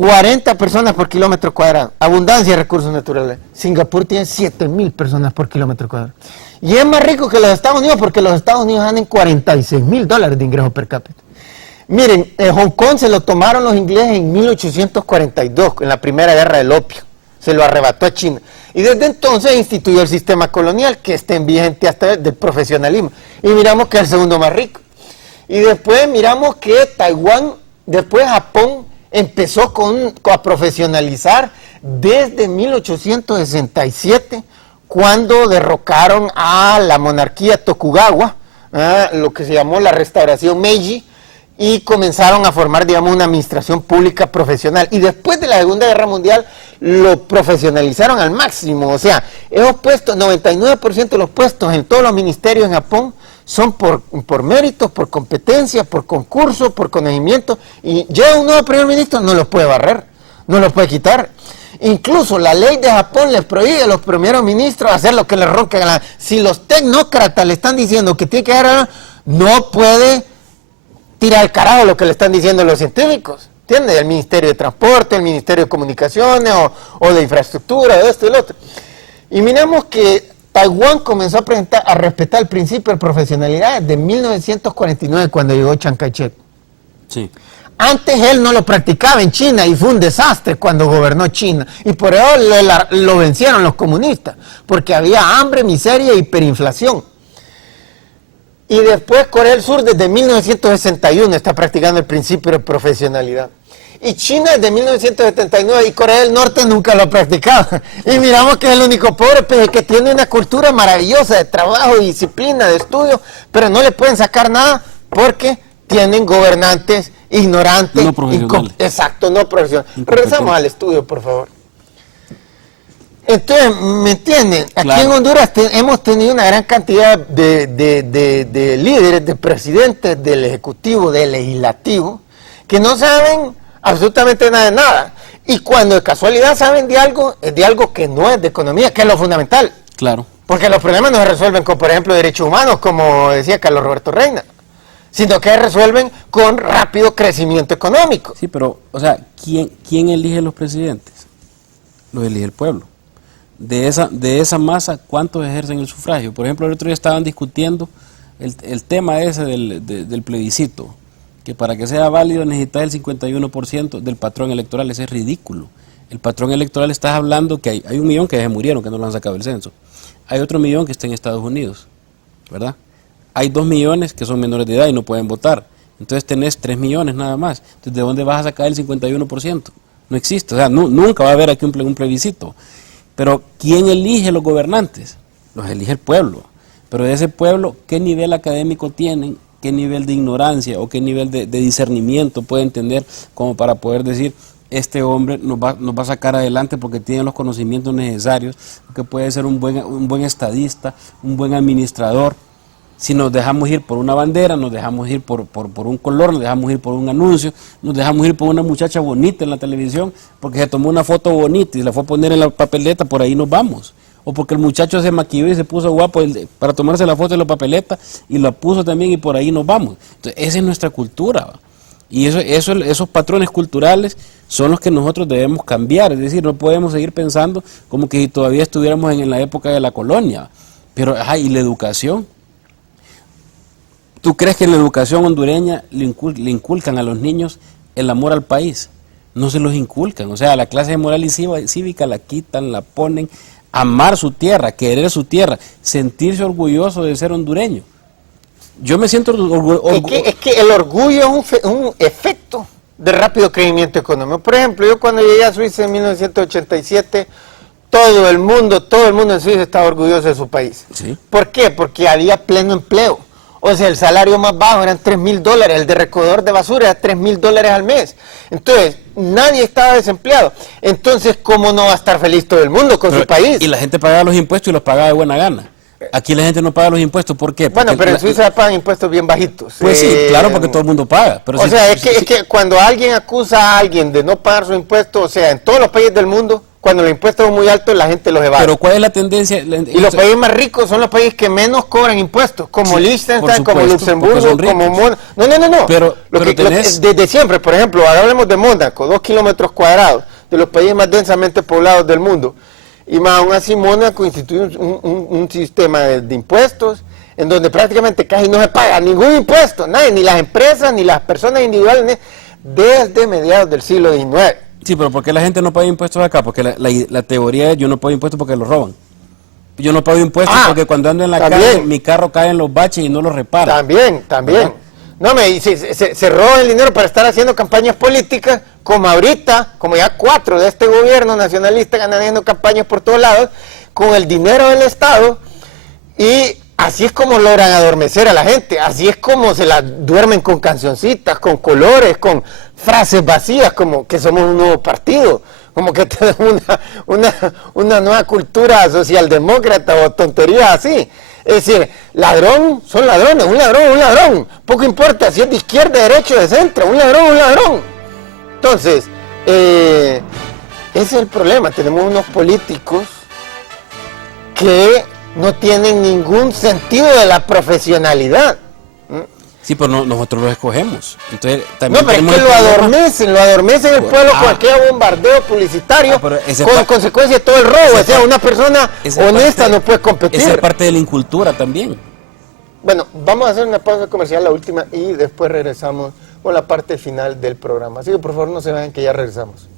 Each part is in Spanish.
40 personas por kilómetro cuadrado, abundancia de recursos naturales. Singapur tiene 7,000 personas por kilómetro cuadrado. Y es más rico que los Estados Unidos porque los Estados Unidos ganan $46,000 de ingreso per cápita. Miren, Hong Kong se lo tomaron los ingleses en 1842, en la primera guerra del opio. Se lo arrebató a China. Y desde entonces instituyó el sistema colonial que está en vigente hasta del profesionalismo. Y miramos que es el segundo más rico. Y después miramos que Taiwán, después Japón, empezó a profesionalizar desde 1867, cuando derrocaron a la monarquía Tokugawa, lo que se llamó la restauración Meiji, y comenzaron a formar, digamos, una administración pública profesional. Y después de la Segunda Guerra Mundial lo profesionalizaron al máximo. O sea, esos puestos, 99% de los puestos en todos los ministerios en Japón son por méritos, por competencia, por concurso, por conocimiento. Y llega un nuevo primer ministro, no los puede barrer, no los puede quitar. Incluso la ley de Japón les prohíbe a los primeros ministros hacer lo que les ronca la... Si los tecnócratas le están diciendo que tiene que dar, no puede tirar al carajo lo que le están diciendo los científicos, ¿entiendes? El Ministerio de Transporte, el Ministerio de Comunicaciones o de Infraestructura, de esto y lo otro. Y miramos que Taiwán comenzó a respetar el principio de profesionalidad desde 1949, cuando llegó Chiang Kai-shek. Sí. Antes él no lo practicaba en China y fue un desastre cuando gobernó China. Y por eso lo vencieron los comunistas, porque había hambre, miseria y hiperinflación. Y después Corea del Sur desde 1961 está practicando el principio de profesionalidad. Y China desde 1979 y Corea del Norte nunca lo ha practicado. Y miramos que es el único pobre país que tiene una cultura maravillosa de trabajo, de disciplina, de estudio, pero no le pueden sacar nada porque tienen gobernantes ignorantes. No profesionales. Exacto, no profesionales. Regresamos al estudio, por favor. Entonces, ¿me entienden? Aquí claro. En Honduras hemos tenido una gran cantidad de líderes, de presidentes del Ejecutivo, del Legislativo, que no saben absolutamente nada de nada. Y cuando de casualidad saben de algo, es de algo que no es de economía, que es lo fundamental. Claro. Porque los problemas no se resuelven con, por ejemplo, derechos humanos, como decía Carlos Roberto Reina, sino que se resuelven con rápido crecimiento económico. Sí, pero, o sea, ¿quién elige los presidentes? Los elige el pueblo. De esa masa, ¿cuántos ejercen el sufragio? Por ejemplo, el otro día estaban discutiendo el tema ese del plebiscito, que para que sea válido necesitas el 51% del patrón electoral. Ese es ridículo. El patrón electoral, estás hablando que hay 1 millón que ya se murieron, que no lo han sacado del censo. Hay otro 1 millón que está en Estados Unidos, ¿verdad? Hay 2 millones que son menores de edad y no pueden votar. Entonces tenés 3 millones nada más. Entonces, ¿de dónde vas a sacar el 51%? No existe. O sea, nunca va a haber aquí un plebiscito. Pero ¿quién elige los gobernantes? Los elige el pueblo. Pero de ese pueblo, ¿qué nivel académico tienen? ¿Qué nivel de ignorancia o qué nivel de discernimiento pueden tener como para poder decir, este hombre nos va a sacar adelante porque tiene los conocimientos necesarios, porque puede ser un buen estadista, un buen administrador? Si nos dejamos ir por una bandera, nos dejamos ir por un color, nos dejamos ir por un anuncio, nos dejamos ir por una muchacha bonita en la televisión, porque se tomó una foto bonita y la fue a poner en la papeleta, por ahí nos vamos. O porque el muchacho se maquilló y se puso guapo para tomarse la foto en la papeleta y la puso también y por ahí nos vamos. Entonces, esa es nuestra cultura, ¿va? Y esos patrones culturales son los que nosotros debemos cambiar. Es decir, no podemos seguir pensando como que si todavía estuviéramos en la época de la colonia. Pero, ¿y la educación? ¿Tú crees que en la educación hondureña le inculcan a los niños el amor al país? No se los inculcan. O sea, la clase de moral y cívica la quitan, la ponen. Amar su tierra, querer su tierra, sentirse orgulloso de ser hondureño. Yo me siento orgulloso. Es que el orgullo es un efecto de rápido crecimiento económico. Por ejemplo, yo cuando llegué a Suiza en 1987, todo el mundo en Suiza estaba orgulloso de su país. ¿Sí? ¿Por qué? Porque había pleno empleo. O sea, el salario más bajo eran $3,000, el de recogedor de basura era $3,000 al mes. Entonces, nadie estaba desempleado. Entonces, ¿cómo no va a estar feliz todo el mundo con su país? Y la gente pagaba los impuestos y los pagaba de buena gana. Aquí la gente no paga los impuestos, ¿por qué? Bueno, pero en Suiza pagan impuestos bien bajitos. Pues sí, claro, porque todo el mundo paga. Pero es que cuando alguien acusa a alguien de no pagar su impuesto, o sea, en todos los países del mundo, Cuando los impuestos son muy altos, la gente los evade. Pero ¿cuál es la tendencia? Y los países más ricos son los países que menos cobran impuestos, como Sí, Liechtenstein, por como supuesto, Luxemburgo, porque son como ricos. Mónaco. No. Pero Desde siempre, por ejemplo, ahora hablemos de Mónaco, 2 kilómetros cuadrados, de los países más densamente poblados del mundo. Y más aún así, Mónaco instituye un sistema de impuestos en donde prácticamente casi no se paga ningún impuesto, nadie, ni las empresas, ni las personas individuales, desde mediados del siglo XIX. Sí, pero ¿por qué la gente no paga impuestos acá? Porque la teoría es yo no pago impuestos porque los roban. Yo no pago impuestos porque cuando ando en la calle mi carro cae en los baches y no lo repara. También. ¿Verdad? No, se roban el dinero para estar haciendo campañas políticas, como ahorita, como ya 4 de este gobierno nacionalista que andan haciendo campañas por todos lados, con el dinero del Estado, y así es como logran adormecer a la gente, así es como se la duermen con cancioncitas, con colores, con frases vacías, como que somos un nuevo partido, como que tenemos una nueva cultura socialdemócrata o tonterías así. Es decir, ladrón son ladrones, un ladrón, poco importa si es de izquierda, de derecha o de centro, un ladrón. Entonces, ese es el problema, tenemos unos políticos que no tienen ningún sentido de la profesionalidad. Sí, pero nosotros los escogemos. Entonces, también no, pero es que lo adormecen el pueblo con aquel bombardeo publicitario, con consecuencia de todo el robo. O sea, una persona honesta no puede competir. Esa es parte de la incultura también. Bueno, vamos a hacer una pausa comercial, la última, y después regresamos con la parte final del programa. Así que por favor no se vayan, que ya regresamos.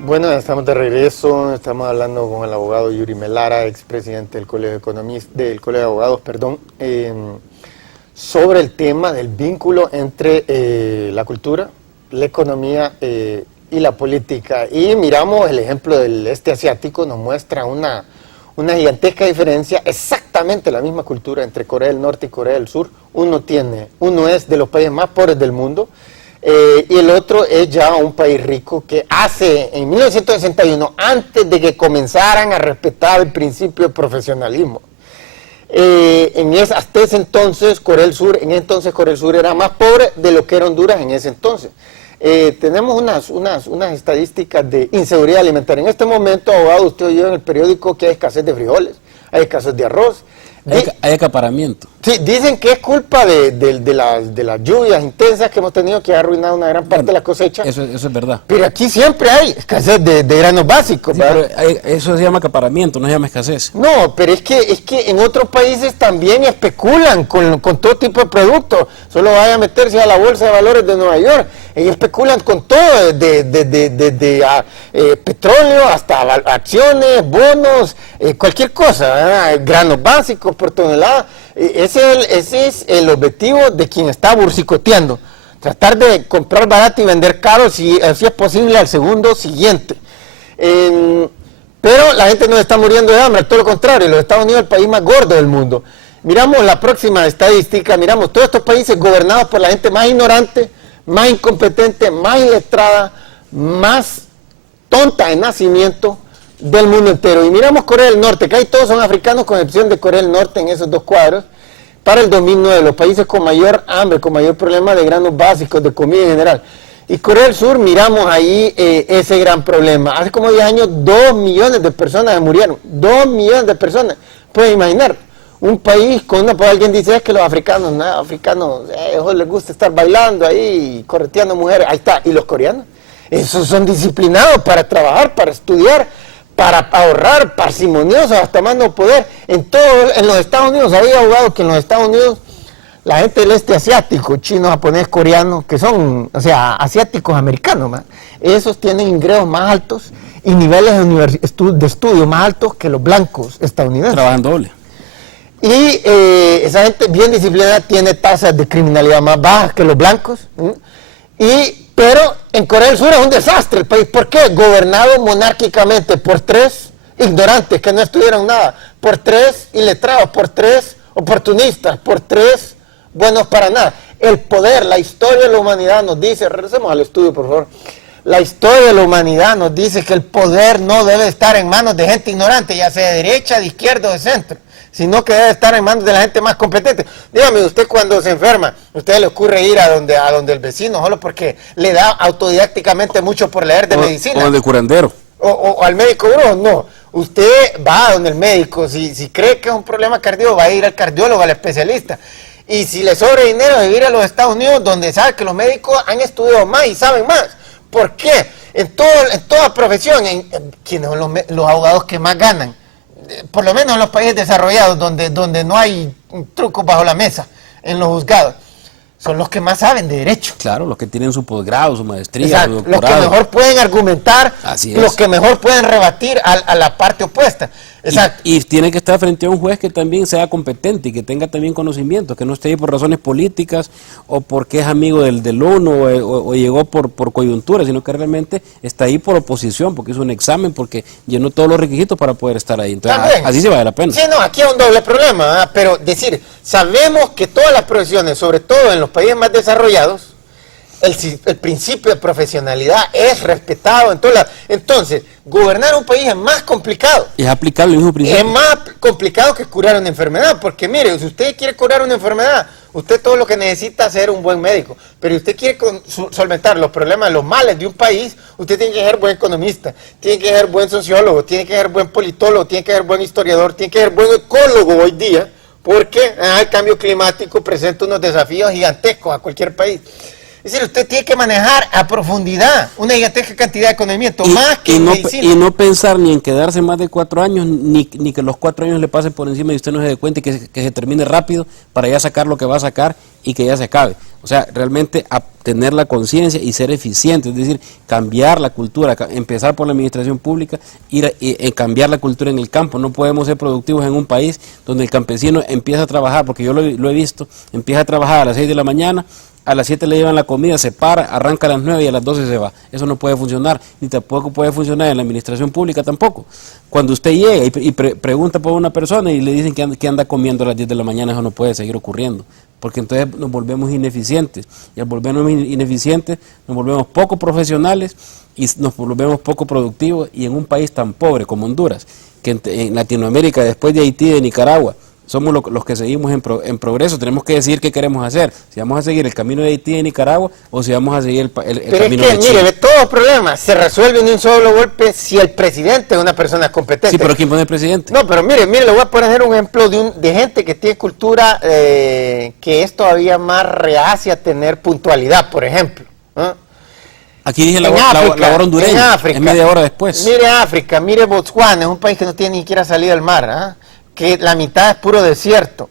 Bueno, estamos de regreso, estamos hablando con el abogado Yuri Melara, expresidente del Colegio de Abogados, sobre el tema del vínculo entre la cultura, la economía y la política. Y miramos el ejemplo del este asiático, nos muestra una gigantesca diferencia, exactamente la misma cultura entre Corea del Norte y Corea del Sur. Uno es de los países más pobres del mundo, y el otro es ya un país rico que en 1961, antes de que comenzaran a respetar el principio de profesionalismo, hasta ese entonces Corea del Sur era más pobre de lo que era Honduras en ese entonces. Tenemos unas estadísticas de inseguridad alimentaria. En este momento, abogado, usted oyó en el periódico que hay escasez de frijoles, hay escasez de arroz. Hay acaparamiento. Sí, dicen que es culpa de las lluvias intensas que hemos tenido, que ha arruinado una gran parte de la cosecha. Eso es verdad. Pero aquí siempre hay escasez de granos básicos. Sí, pero eso se llama acaparamiento, no se llama escasez. No, pero es que en otros países también especulan con todo tipo de productos. Solo vaya a meterse a la bolsa de valores de Nueva York. Ellos especulan con todo, desde petróleo hasta acciones, bonos, cualquier cosa, ¿verdad? Granos básicos por tonelada. Ese es el objetivo de quien está bursicoteando. Tratar de comprar barato y vender caro, si es posible, al segundo siguiente. Pero la gente no está muriendo de hambre, todo lo contrario. Los Estados Unidos es el país más gordo del mundo. Miramos la próxima estadística, miramos todos estos países gobernados por la gente más ignorante, más incompetente, más iletrada, más tonta de nacimiento del mundo entero. Y miramos Corea del Norte, que ahí todos son africanos con excepción de Corea del Norte en esos dos cuadros. Para el 2009, los países con mayor hambre, con mayor problema de granos básicos, de comida en general. Y Corea del Sur, miramos ahí ese gran problema. Hace como 10 años, 2 millones de personas murieron. 2 millones de personas. Pueden imaginar, un país con alguien dice es que los africanos, ellos les gusta estar bailando ahí, correteando mujeres. Ahí está. ¿Y los coreanos? Esos son disciplinados para trabajar, para estudiar, para ahorrar, parsimoniosos, hasta más no poder. En los Estados Unidos, había abogado que en los Estados Unidos la gente del este asiático, chino, japonés, coreano, que son, o sea, asiáticos americanos, man, esos tienen ingresos más altos y niveles de estudio más altos que los blancos estadounidenses. Trabajan doble. Y esa gente bien disciplinada tiene tasas de criminalidad más bajas que los blancos. Pero en Corea del Sur es un desastre el país. ¿Por qué? Gobernado monárquicamente por 3 ignorantes que no estudiaron nada, por 3 iletrados, por 3 oportunistas, por 3 buenos para nada. El poder, la historia de la humanidad nos dice, regresemos al estudio por favor, la historia de la humanidad nos dice que el poder no debe estar en manos de gente ignorante, ya sea de derecha, de izquierda o de centro, sino que debe estar en manos de la gente más competente. Dígame, usted cuando se enferma, ¿a usted le ocurre ir a donde el vecino solo porque le da autodidácticamente mucho por leer de medicina? O de curandero. O al médico brujo, no. Usted va a donde el médico, si cree que es un problema cardíaco, va a ir al cardiólogo, al especialista. Y si le sobra dinero, de ir a los Estados Unidos, donde sabe que los médicos han estudiado más y saben más. ¿Por qué? En toda profesión, ¿quiénes son los abogados que más ganan? Por lo menos en los países desarrollados, donde no hay trucos bajo la mesa, en los juzgados, son los que más saben de derecho. Claro, los que tienen su posgrado, su maestría, exacto, su doctorado. Los que mejor pueden argumentar, los que mejor pueden rebatir a la parte opuesta. Exacto. Y tiene que estar frente a un juez que también sea competente y que tenga también conocimiento, que no esté ahí por razones políticas o porque es amigo del uno o llegó por coyuntura, sino que realmente está ahí por oposición, porque hizo un examen, porque llenó todos los requisitos para poder estar ahí. Entonces, así se vale la pena. Sí, no, aquí hay un doble problema, ¿eh? Pero decir, sabemos que todas las profesiones, sobre todo en los países más desarrollados, el principio de profesionalidad es respetado en todos lados. Entonces, gobernar un país es más complicado. Es aplicar el mismo principio. Es más complicado que curar una enfermedad, porque mire, si usted quiere curar una enfermedad, usted todo lo que necesita es ser un buen médico. Pero si usted quiere solventar los problemas, los males de un país, usted tiene que ser buen economista, tiene que ser buen sociólogo, tiene que ser buen politólogo, tiene que ser buen historiador, tiene que ser buen ecólogo hoy día, porque el cambio climático presenta unos desafíos gigantescos a cualquier país. Es decir, usted tiene que manejar a profundidad una gigantesca cantidad de conocimiento, más que medicina. Y no pensar ni en quedarse más de 4 años, ni que los 4 años le pasen por encima y usted no se dé cuenta y que se termine rápido para ya sacar lo que va a sacar y que ya se acabe. O sea, realmente tener la conciencia y ser eficiente, es decir, cambiar la cultura, empezar por la administración pública, cambiar la cultura en el campo. No podemos ser productivos en un país donde el campesino empieza a trabajar, porque yo lo he visto, empieza a trabajar a las 6 de la mañana, a las 7 le llevan la comida, se para, arranca a las 9 y a las 12 se va. Eso no puede funcionar, ni tampoco puede funcionar en la administración pública tampoco. Cuando usted llega y pregunta por una persona y le dicen que anda comiendo a las 10 de la mañana, eso no puede seguir ocurriendo, porque entonces nos volvemos ineficientes, y al volvernos ineficientes nos volvemos poco profesionales y nos volvemos poco productivos, y en un país tan pobre como Honduras, que en Latinoamérica, después de Haití y de Nicaragua, somos los que seguimos en progreso. Tenemos que decidir qué queremos hacer, si vamos a seguir el camino de Haití y de Nicaragua o si vamos a seguir el camino de Chile. Mire, todo problema se resuelve en un solo golpe si el presidente es una persona competente. Sí, pero ¿quién pone el presidente? No, pero mire, le voy a poner un ejemplo de gente que tiene cultura que es todavía más reacia a tener puntualidad, por ejemplo. Aquí dije la hora hondureña, en África, es media hora después. Mire África, mire Botswana, es un país que no tiene ni siquiera salida al mar, que la mitad es puro desierto,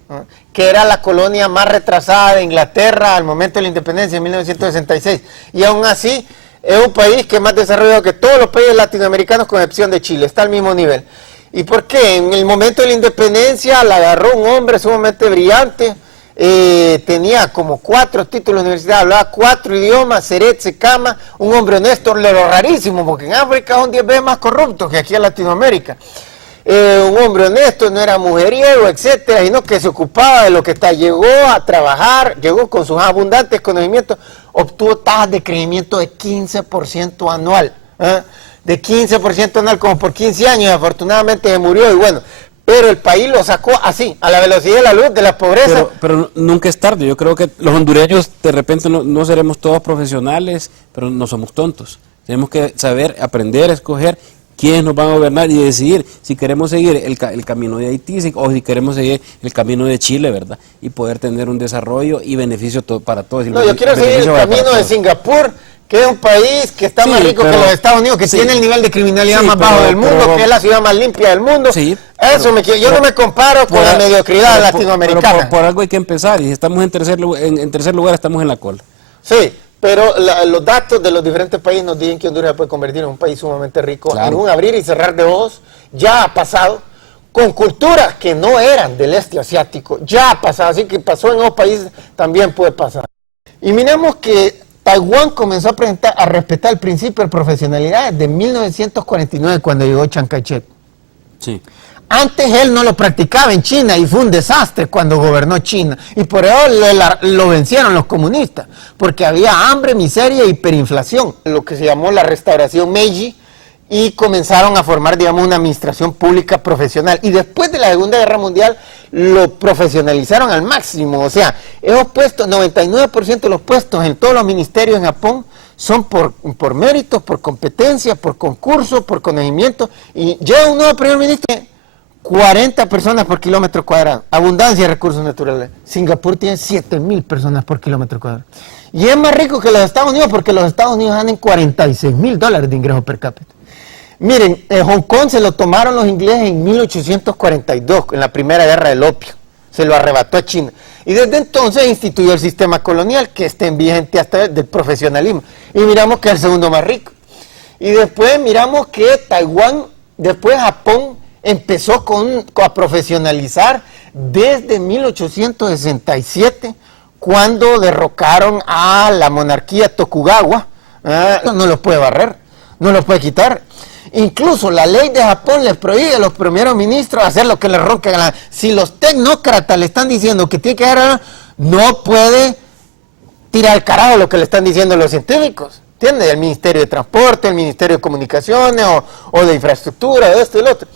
que era la colonia más retrasada de Inglaterra al momento de la independencia en 1966, y aún así es un país que es más desarrollado que todos los países latinoamericanos con excepción de Chile, está al mismo nivel. ¿Y por qué? En el momento de la independencia la agarró un hombre sumamente brillante, tenía como 4 títulos de universidad, hablaba 4 idiomas, Seret Sekama, un hombre honesto, lo rarísimo, porque en África son 10 veces más corruptos que aquí en Latinoamérica. Un hombre honesto, no era mujeriego, etcétera, sino que se ocupaba de lo que está. Llegó a trabajar, llegó con sus abundantes conocimientos, obtuvo tasas de crecimiento de 15% anual, de 15% anual como por 15 años, y afortunadamente se murió, y bueno, pero el país lo sacó así, a la velocidad de la luz, de la pobreza. Pero nunca es tarde. Yo creo que los hondureños de repente no seremos todos profesionales, pero no somos tontos. Tenemos que saber, aprender, escoger quiénes nos van a gobernar y decidir si queremos seguir el camino de Haití o si queremos seguir el camino de Chile, ¿verdad? Y poder tener un desarrollo y beneficio para todos. No, yo quiero seguir el camino de Singapur, que es un país que está más rico que los Estados Unidos, que tiene el nivel de criminalidad más bajo del mundo, que es la ciudad más limpia del mundo. Yo no me comparo con la mediocridad latinoamericana. Por algo hay que empezar, y si estamos en tercer lugar, estamos en la cola. Sí, pero los datos de los diferentes países nos dicen que Honduras se puede convertir en un país sumamente rico, en un abrir y cerrar de ojos. Ya ha pasado, con culturas que no eran del este asiático, ya ha pasado, así que pasó en otros países, también puede pasar. Y miremos que Taiwán comenzó a respetar el principio de profesionalidad desde 1949, cuando llegó Chiang Kai-shek. Sí. Antes él no lo practicaba en China y fue un desastre cuando gobernó China. Y por eso lo vencieron los comunistas, porque había hambre, miseria y hiperinflación, lo que se llamó la restauración Meiji, y comenzaron a formar, digamos, una administración pública profesional. Y después de la Segunda Guerra Mundial lo profesionalizaron al máximo. O sea, esos puestos, 99% de los puestos en todos los ministerios en Japón son por méritos, por competencia, por concurso, por conocimiento. Y llega un nuevo primer ministro, 40 personas por kilómetro cuadrado, abundancia de recursos naturales. Singapur tiene 7,000 personas por kilómetro cuadrado. Y es más rico que los Estados Unidos, porque los Estados Unidos ganan $46,000 de ingreso per cápita. Miren, Hong Kong se lo tomaron los ingleses en 1842, en la primera guerra del opio. Se lo arrebató a China. Y desde entonces instituyó el sistema colonial, que está en vigente hasta del profesionalismo. Y miramos que es el segundo más rico. Y después miramos que Taiwán, después Japón, empezó a profesionalizar desde 1867, cuando derrocaron a la monarquía Tokugawa. No los puede barrer, no los puede quitar. Incluso la ley de Japón les prohíbe a los primeros ministros hacer lo que les ronca la... Si los tecnócratas le están diciendo que tiene que hacer, no puede tirar al carajo lo que le están diciendo los científicos. ¿Entiendes? El Ministerio de Transporte, el Ministerio de Comunicaciones o de Infraestructura, de esto y lo otro.